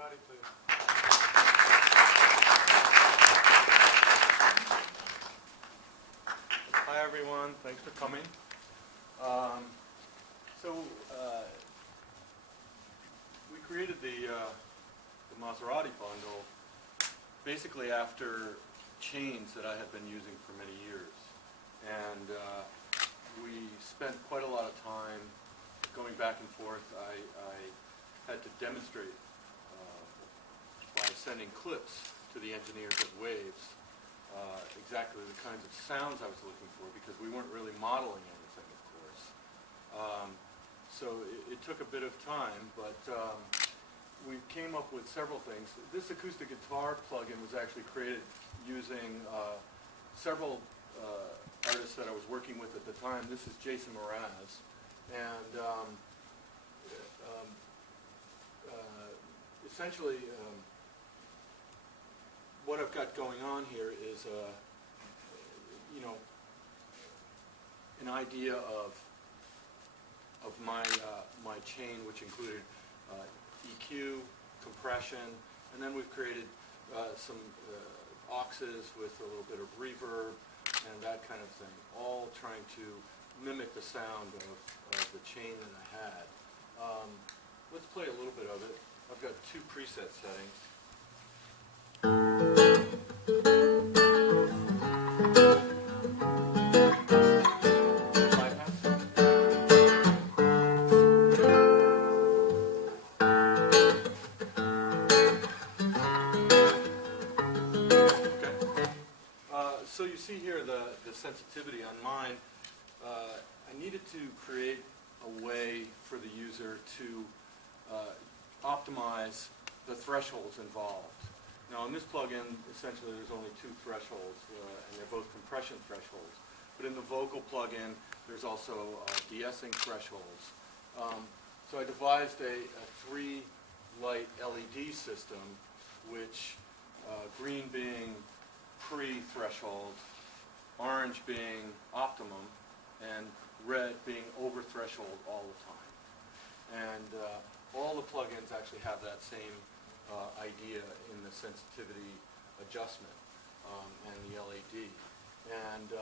Maserati, please. Hi everyone, thanks for coming. We created the Maserati bundle basically after chains that I had been using for many years, and we spent quite a lot of time going back and forth. I had to demonstrate by sending clips to the engineers at Waves exactly the kinds of sounds I was looking for, because we weren't really modeling anything, of course. So it took a bit of time, but we came up with several things. This acoustic guitar plugin was actually created using several artists that I was working with at the time. This is Jason Mraz, and essentially what I've got going on here is an idea of my my chain, which included EQ, compression, and then we've created some auxes with a little bit of reverb and that kind of thing, all trying to mimic the sound of the chain that I had. Let's play a little bit of it. I've got two preset settings. So you see here the sensitivity on mine. I needed to create a way for the user to optimize the thresholds involved. Now in this plugin, essentially there's only two thresholds, and they're both compression thresholds. But in the vocal plugin, there's also de-essing thresholds. So I devised a 3-light LED system, which green being pre-threshold, orange being optimum, and red being over threshold all the time. And all the plugins actually have that same idea in the sensitivity adjustment and the LED. And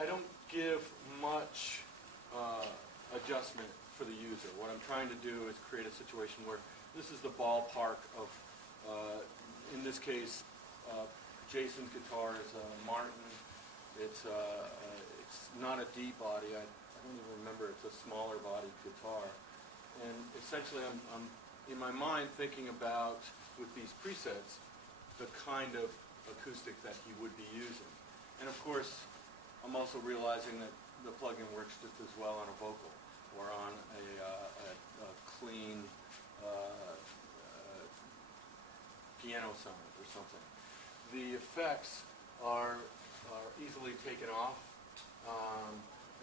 I don't give much adjustment for the user. What I'm trying to do is create a situation where this is the ballpark of, in this case, Jason's guitar is a Martin. It's not a D body. I don't even remember. It's a smaller body guitar. And essentially, I'm in my mind thinking about, with these presets, the kind of acoustic that he would be using. And of course, I'm also realizing that the plugin works just as well on a vocal or on a clean piano sound or something. The effects are easily taken off,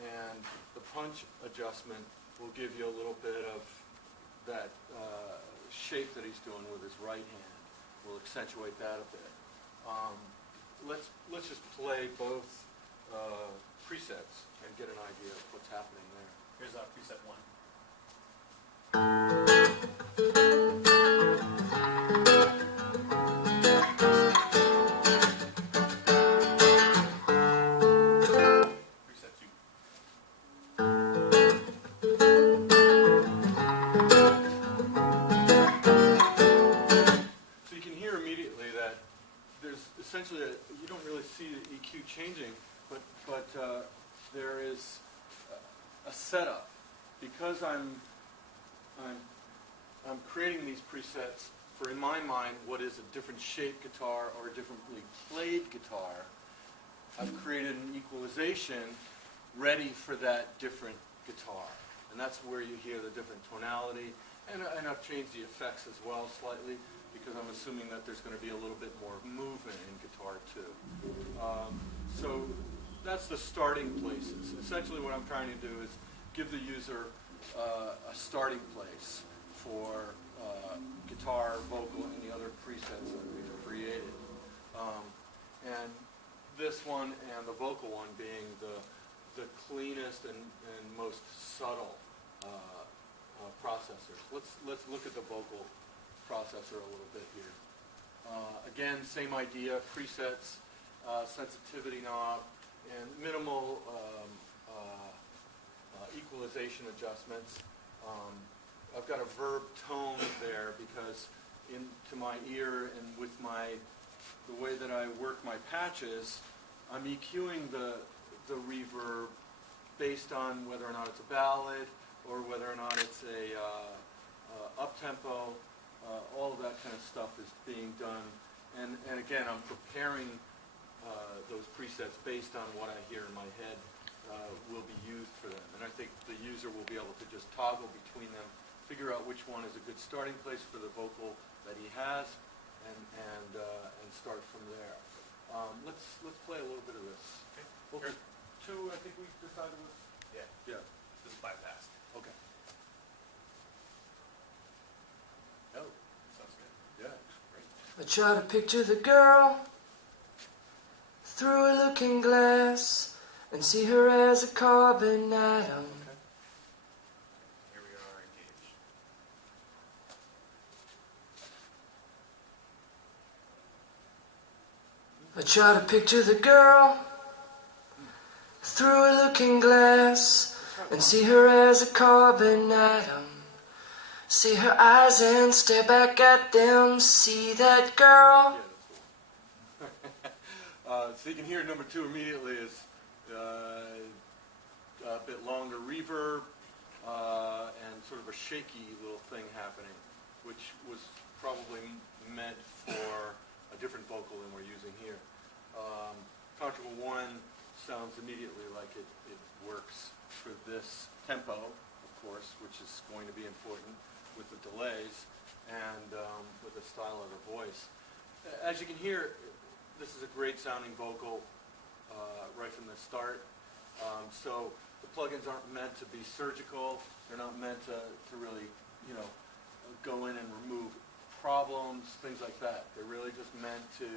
and the punch adjustment will give you a little bit of that shape that he's doing with his right hand. We'll accentuate that a bit. Let's just play both presets and get an idea of what's happening there. Here's preset 1. Essentially, you don't really see the EQ changing, but there is a setup. Because I'm creating these presets for, in my mind, what is a different shaped guitar or a differently played guitar. I've created an equalization ready for that different guitar, and that's where you hear the different tonality. And I've changed the effects as well slightly, because I'm assuming that there's going to be a little bit more movement in guitar too. So that's the starting places. Essentially what I'm trying to do is give the user a starting place for guitar, vocal, and the other presets that we've created. And this one and the vocal one being the cleanest and most subtle processors. Let's look at the vocal processor a little bit here. Again, same idea, presets, sensitivity knob, and minimal equalization adjustments. I've got a verb tone there because into my ear and with the way that I work my patches, I'm EQing the reverb based on whether or not it's a ballad or whether or not it's a up-tempo. All of that kind of stuff is being done. And again, I'm preparing those presets based on what I hear in my head will be used for them. And I think the user will be able to just toggle between them, figure out which one is a good starting place for the vocal that he has, and start from there. Let's play a little bit of this. Okay. Vocal 2, I think we decided was. Yeah. Yeah. This is bypassed. Okay. Oh, Sounds good. yeah. Great. I try to picture the girl through a looking glass and see her as a carbon atom. Okay. Here we are engaged. I try to picture the girl through a looking glass and see her as a carbon atom. See her eyes and stare back at them. See that girl. Yeah, that's cool. So you can hear number 2 immediately is a bit longer reverb and sort of a shaky little thing happening, which was probably meant for a different vocal than we're using here. Conjugal 1 sounds immediately like it works for this tempo, of course, which is going to be important with the delays and with the style of her voice. As you can hear, this is a great sounding vocal right from the start. So the plugins aren't meant to be surgical. They're not meant to really, go in and remove problems, things like that. They're really just meant to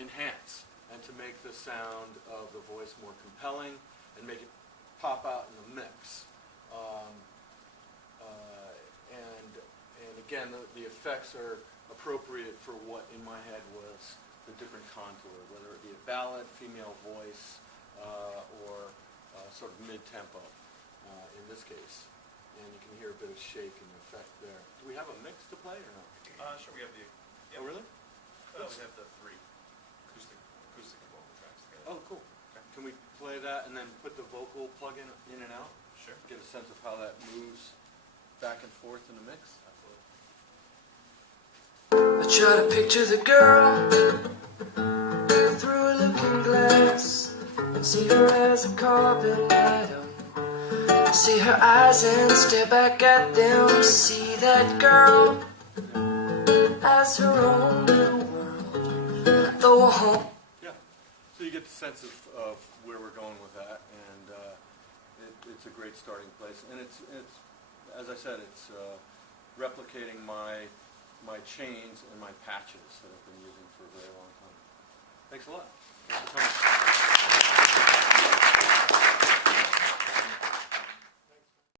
enhance and to make the sound of the voice more compelling and make it pop out in the mix. And again, the effects are appropriate for what in my head was the different contour, whether it be a ballad, female voice, or sort of mid-tempo in this case. And you can hear a bit of shake and effect there. Do we have a mix to play or not? Sure, we have the... Yeah. Oh, really? We have the 3 acoustic and vocal tracks together. Oh, cool. Can we play that and then put the vocal plug-in in and out? Sure. Get a sense of how that moves back and forth in the mix? Absolutely. I try to picture the girl through a looking glass and see her as a carbon atom. See her eyes and stare back at them. See that girl as her own new world. Though home. Yeah. So you get the sense of where we're going with that, and it's a great starting place. And it's as I said, it's replicating my chains and my patches that I've been using for a very long time. Thanks a lot. Thanks for coming.